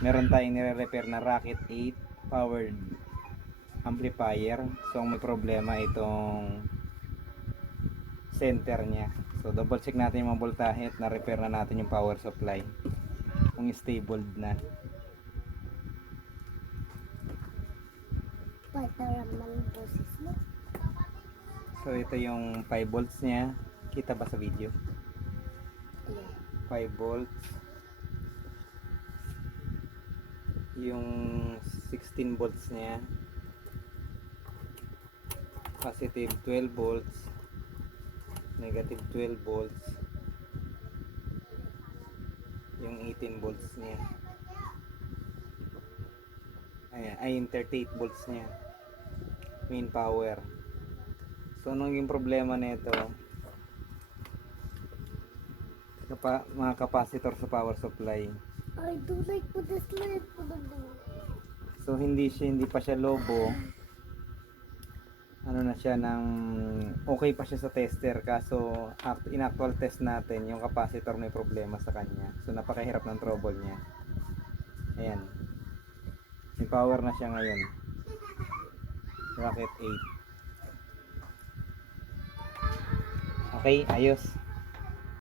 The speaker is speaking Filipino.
meron tayong nire-repair na Rocket 8 powered amplifier. So ang may problema itong center niya. So double check natin yung mga voltahe at na-repair na natin yung power supply kung stable na. So ito yung 5 volts niya. Kita ba sa video? 5 volts. Yung 16 volts niya. Positive 12 volts. Negative 12 volts. Yung 18 volts niya. Ayan, ay 38 volts niya. Main power. So anong yung problema nito? Mga capacitor sa power supply. I don't like put this light for the door. So hindi pa siya lobo. Ano na siya ng okay pa siya sa tester, kaso in actual test natin yung capacitor may problema sa kanya. So napakahirap ng trouble niya. Ayan. May power na siya ngayon. Rocket 8. Okay, ayos.